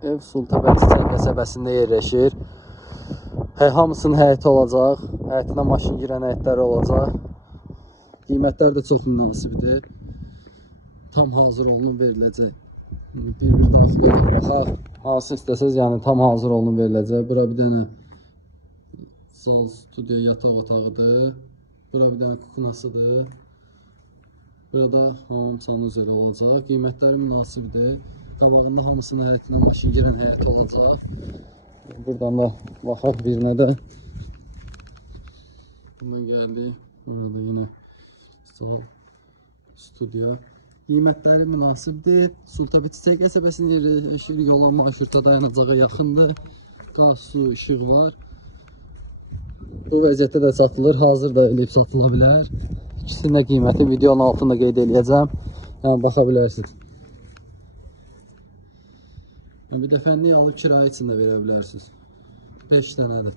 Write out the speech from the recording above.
Ev Sultanbəyli qəsəbəsində yerləşir. Hə, hamısının həyəti olacaq. Həyətinə maşın girən həyətləri olacaq. Qiymətlər də çox münasibdir. Tam hazır olunub veriləcək. Bir-bir daxil edib baxaq. Hansı istəsəz, yəni tam hazır olunub veriləcək. Bura bir dənə zal, studiya, yataq otağıdır. Bura bir dənə kuknasıdır. Burada hamam sanuzeli olacaq. Qiymətləri münasibdir. Qabağında hamısının həyətinə maşın girən həyət olacaq. Buradan da baxaq birinə də. Bundan gəldi. Burada yenə sal, studiya. Qiymətləri münasibdir. Sultabit Çiçək qəsəbəsində yerləşir. Yola marşruta dayanacağa yaxındır. Qaz, su, işıq var. Bu vəziyyətdə də satılır. Hazır da eləyib satıla bilər. İkisinin də qiyməti videonun altında qeyd eləyəcəm. Yəni baxa bilərsiniz. Bir de fendiyi alıp kirayesini de verebilirsiniz. 5 tane de.